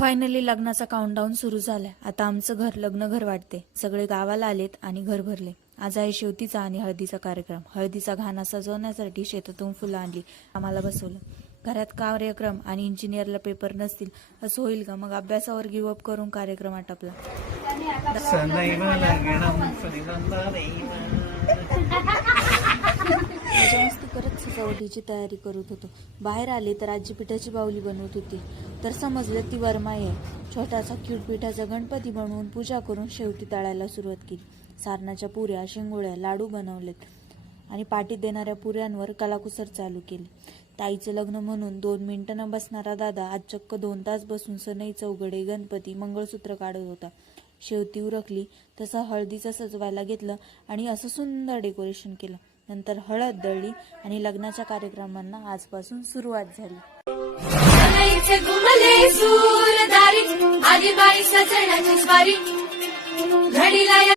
Finally लग्नाचा countdown सुरू झालाय. आता आमचं घर लग्न घर वाटते. सगळे गावाला आलेत आणि घर भरले. आज आहे शेवतीचा आणि हळदीचा कार्यक्रम. हळदीचा घाणा सजवण्यासाठी शेतातून फुलं आणली. आम्हाला बसवलं. घरात कार्यक्रम आणि इंजिनियरला पेपर नसतील असं होईल का? मग अभ्यासावर गिवअप करून कार्यक्रम आटपला. मस्ती करत सजावटीची तयारी करत होतो. बाहेर आले तर आजी पिठाची बाहुली बनवत होती. तर समजलं ती वरमाई आहे. छोटासा क्यूट पिठाचा गणपती बनवून पूजा करून शेवटी तळायला सुरुवात केली. सारणाच्या पुऱ्या, शिंगोळ्या, लाडू बनवलेत आणि पाटीत देणाऱ्या पुऱ्यांवर कलाकुसर चालू केली. ताईचं लग्न म्हणून 2 मिनिटं न बसणारा दादा आज चक्क 2 तास बसून सनई, चौघडे, गणपती, मंगळसूत्र काढत होता. शेवटी उरकली तसं हळदीचं सजवायला घेतलं आणि असं सुंदर डेकोरेशन केलं. नंतर हळद दळली आणि लग्नाच्या कार्यक्रमांना आजपासून सुरुवात झाली.